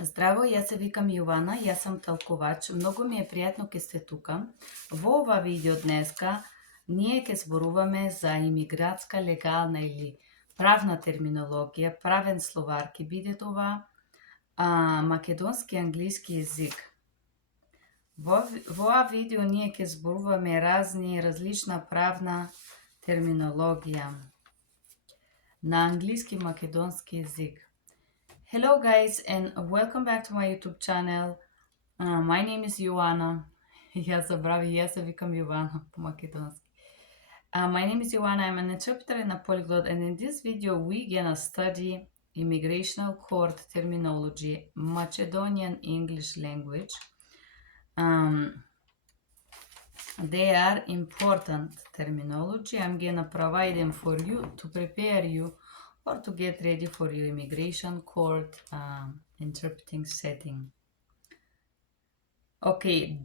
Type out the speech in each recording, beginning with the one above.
Здраво, јас се викам Јована, јас сум толкувач. Многу ми е пријатно ке сте тука. Во ова видео днеска ние ќе зборуваме за имигратска, легална или правна терминологија, правен словар ќе биде това, македонски англиски език. Во ова видео ние ќе зборуваме различна правна терминологија на англиски македонски език. Hello guys and welcome back to my YouTube channel. My name is Joanna. Јас забравив, јас се викам Јована по македонски. My name is Joanna. I'm an interpreter and a polyglot, and in this video we gonna study immigration court terminology, Macedonian English language. They are important terminology. I'm gonna provide them for you to prepare you or to get ready for your immigration court interpreting setting. Okay,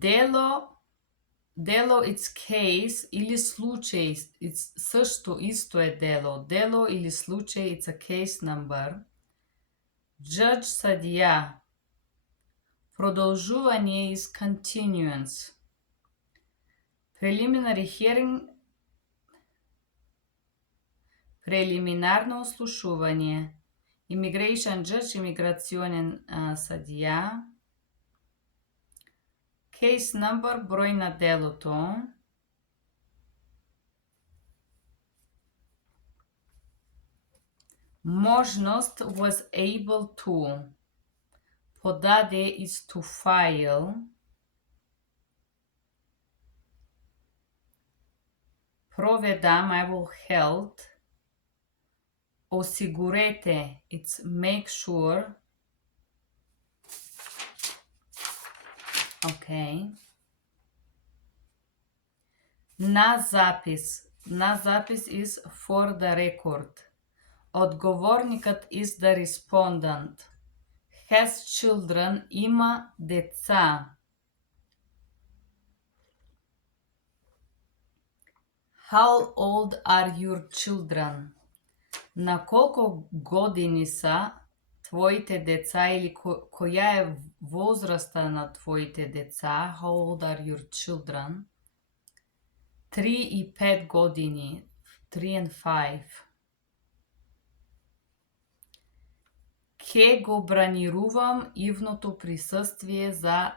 дело it's case или случај, it's също, исто е дело. Дело или случај, it's a case number. Judge, съдија. Продолжување is continuance. Preliminary hearing, прелиминарно ослушување. Immigration judge, имиграционен съдија. Case number, број на делото. Можност was able to. Подаде is to file. Проведам, I will held. Осигурете, it's make sure. Okay. На запис. На запис is for the record. Одговорникот is the respondent. Has children, има деца. How old are your children? На колко години са твоите деца или која е возраста на твоите деца? How old are your children? 3 и 5 години. 3 and 5. Ке го бранирувам ивното присуствие за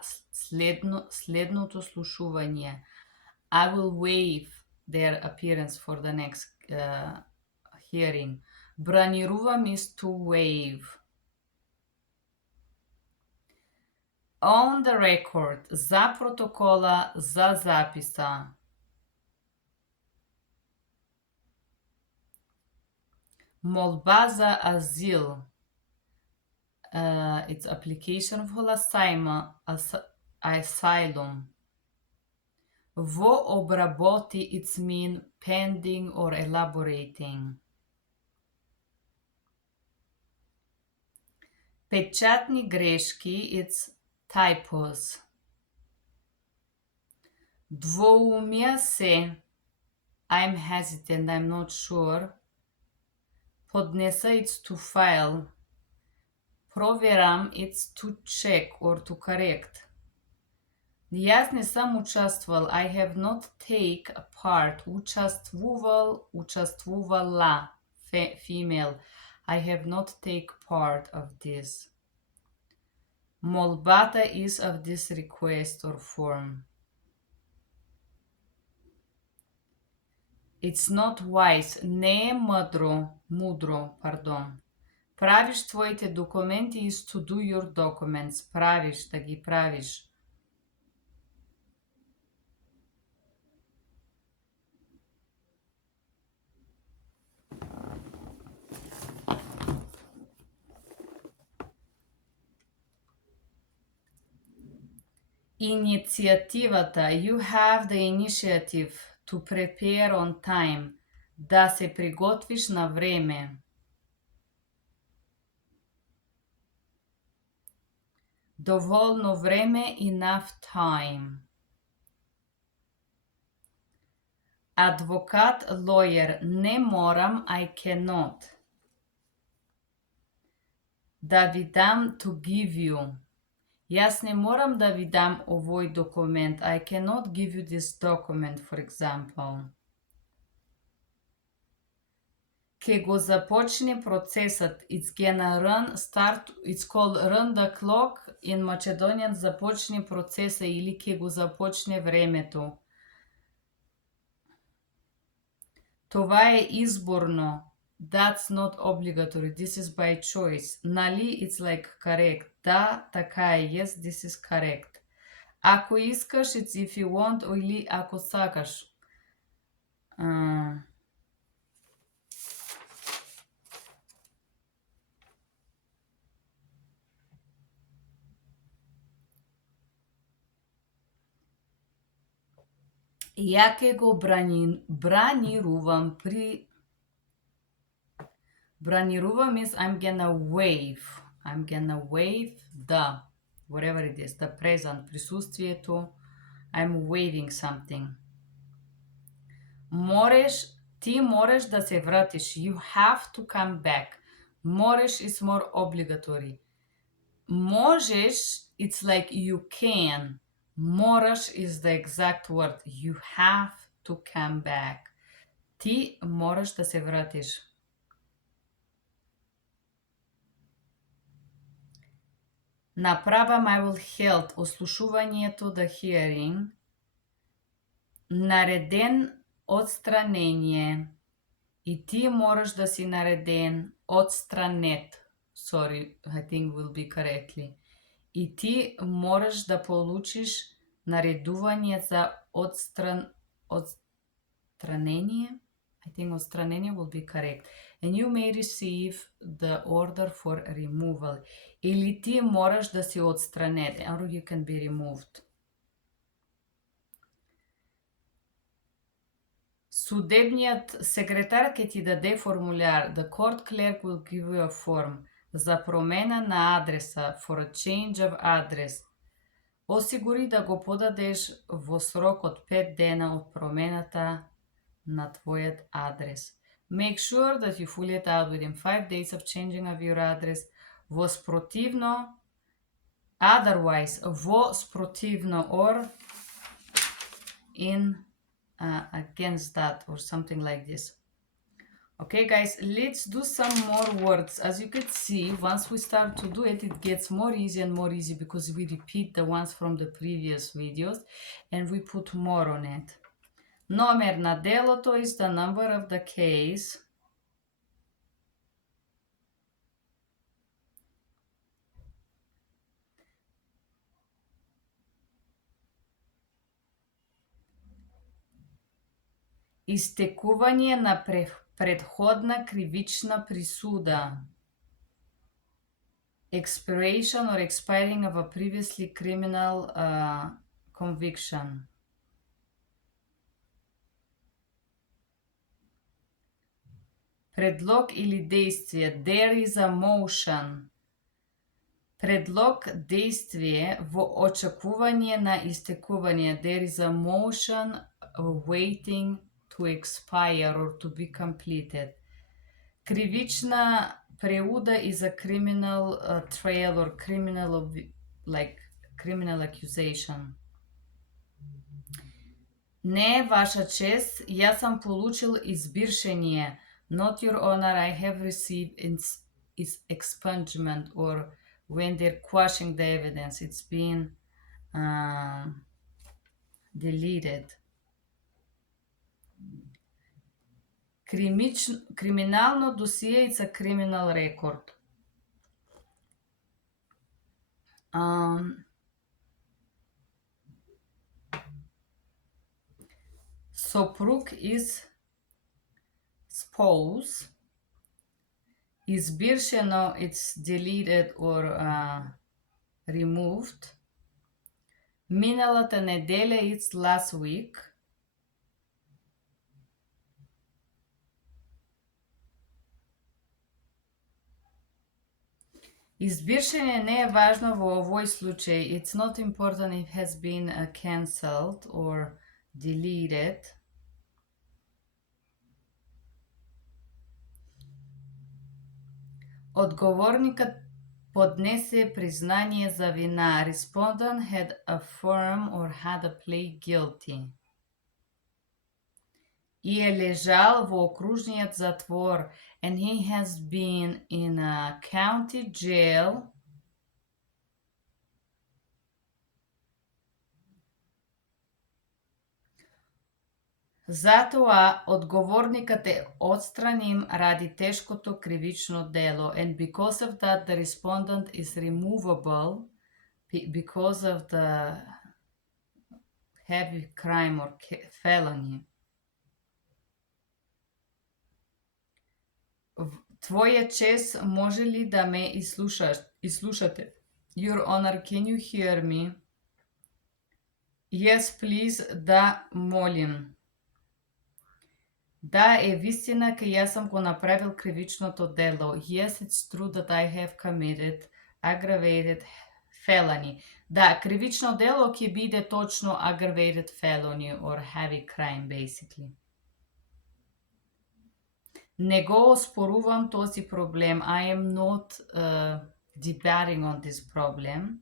следното слушување. I will waive their appearance for the next hearing. Бранирувам is to waive. On the record, за протокола, за записа. Молба за азил. It's application for asylum. Во обработи, it's mean pending or elaborating. Печатни грешки, it's typos. Двоумја се, I'm hesitant, I'm not sure. Поднеса, it's to file. Проверам, it's to check or to correct. Јас не сам участвувал, I have not take a part. Участвувал, участвувала, female. I have not take part of this. Молбата is of this request or form. It's not wise. Не е мудро, пардон. Правиш твоите документи is to do your documents. Правиш, да ги правиш. Иницијативата, you have the initiative to prepare on time, да се приготвиш на време. Доволно време, enough time. Адвокат, lawyer, не морам, I cannot. да ви дам to give you. Јас не морам да ви дам овој документ. I cannot give you this document, for example. Ке го започне процесот. It's gonna start, it's called run the clock. In Macedonian започне процеса или ке го започне времето. Това е изборно. That's not obligatory. This is by choice. Нали, it's like correct. Да, така е. Yes, this is correct. Ако искаш, it's if you want, или ако сакаш. Ја ке го бранирувам при... Бранирувам is I'm gonna wave. I'm gonna wave the, whatever it is, the present, присуствието. I'm waving something. Ти мореш да се вратиш. You have to come back. Мореш is more obligatory. Можеш, it's like you can. Мораш is the exact word. You have to come back. Ти мораш да се вратиш. Направам I will held, ослушувањето, the hearing. Нареден, отстранение. И ти мораш да си нареден, отстранет. Sorry, I think will be correctly. И ти мораш да получиш наредување за отстранение. I think отстранение will be correct. And you may receive the order for removal. Или ти мораш да си отстранет, or you can be removed. Судебниот секретар ќе ти даде формуляр. The court clerk will give you a form. За промена на адреса. For a change of address. Осигури да го подадеш во срок од 5 дена од промената на твојот адрес. Make sure that you fill it out within 5 days of changing of your address. Во спротивно, otherwise, во спротивно, or in against that, or something like this. Okay, guys, let's do some more words. As you can see, once we start to do it, it gets more easy and more easy because we repeat the ones from the previous videos and we put more on it. Номер на делото is the number of the case. Истекување на предходна кривична присуда. Expiration or expiring of a previously criminal conviction. Предлог или действие. There is a motion. Предлог, действие во очекување на истекување. There is a motion waiting to expire or to be completed. Кривична преуда is a criminal trial or criminal accusation. Не е ваша чест, јас сам получил избиршење. Not your honor, I have received its expungement, or when they're quashing the evidence, it's been deleted. Криминално досие, it's a criminal record. Сопруг is spouse. Избиршено, it's deleted or removed. Миналата неделя, it's last week. Избиршење не е важно во овој случај. It's not important if it has been cancelled or deleted. Одговорникот поднесе признание за вина. Respondent had affirmed or had a plead guilty. И е лежал во окружниот затвор, and he has been in a county jail затоа одговорникот е отстраним ради тешкото кривично дело, and because of that the respondent is removable because of the heavy crime or felony. Твоја чест, може ли да ме изслушате? Your Honor, can you hear me? Yes, please, да, молим. Да, е вистина ке јас сам го направил кривичното дело. Yes, it's true that I have committed aggravated felony. Да, кривично дело ќе биде точно aggravated felony or heavy crime, basically. Не го оспорувам този проблем. I am not debating on this problem.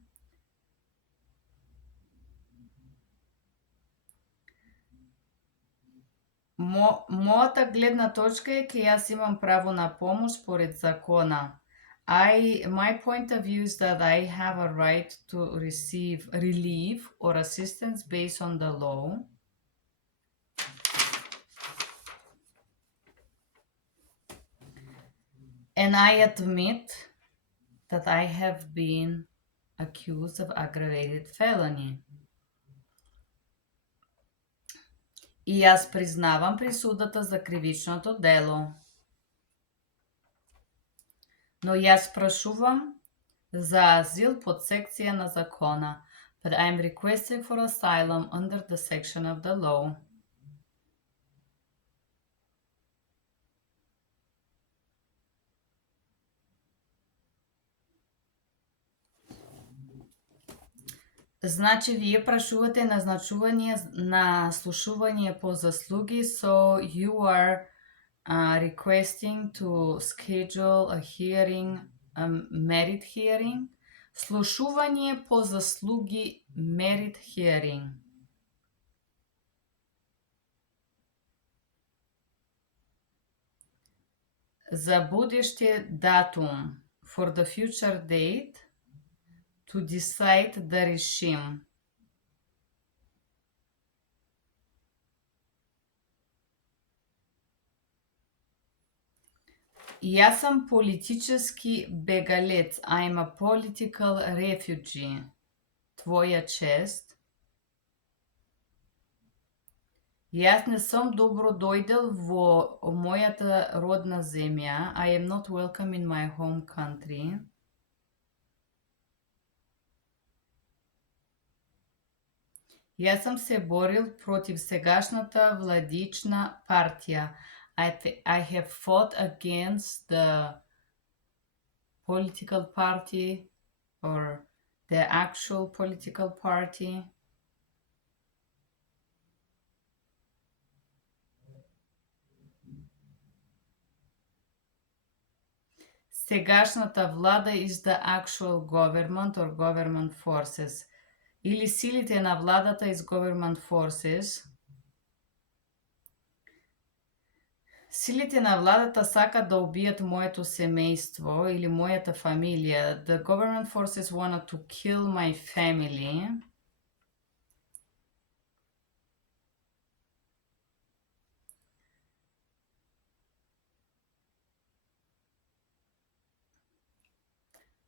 Мојата гледна точка е ке јас имам право на помош според закона. My point of view is that I have a right to receive relief or assistance based on the law. And I admit that I have been accused of aggravated felony. И јас признавам присудата за кривичното дело. Но јас прашувам за азил под секција на закона, but I am requesting for asylum under the section of the law. Значи, вие прашувате назначување на слушување по заслуги, so you are requesting to schedule a hearing, a merit hearing. Слушување по заслуги, merit hearing. За будеще датум, for the future date, to decide да решим. Јас сам политички бегалец. I am a political refugee. Твоја чест. Јас не сум добро дојдел во мојата родна земја. I am not welcome in my home country. Јас сам се борил против сегашната владична партија. I have fought against the political party or the actual political party. Сегашната влада is the actual government or government forces. Или силите на владата is government forces. Силите на владата сакат да убијат моето семејство или мојата фамилија. The government forces wanted to kill my family.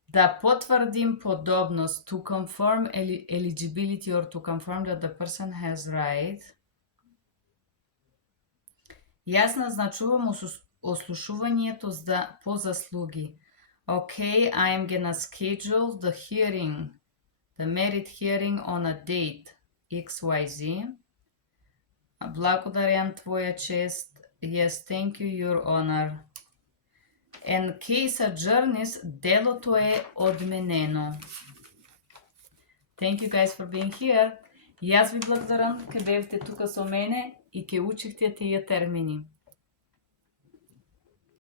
Да потврдим подобност, to confirm eligibility or to confirm that the person has right. Јас назначувам ослушувањето по заслуги. Okay, I am gonna schedule the hearing, the merit hearing on a date XYZ. Благодарам твоја чест. Yes, thank you, Your Honor. And case adjourns, делото е одменено. Thank you guys for being here. Јас ви благодарам ке бевте тука со мене и ке учихте тие термини.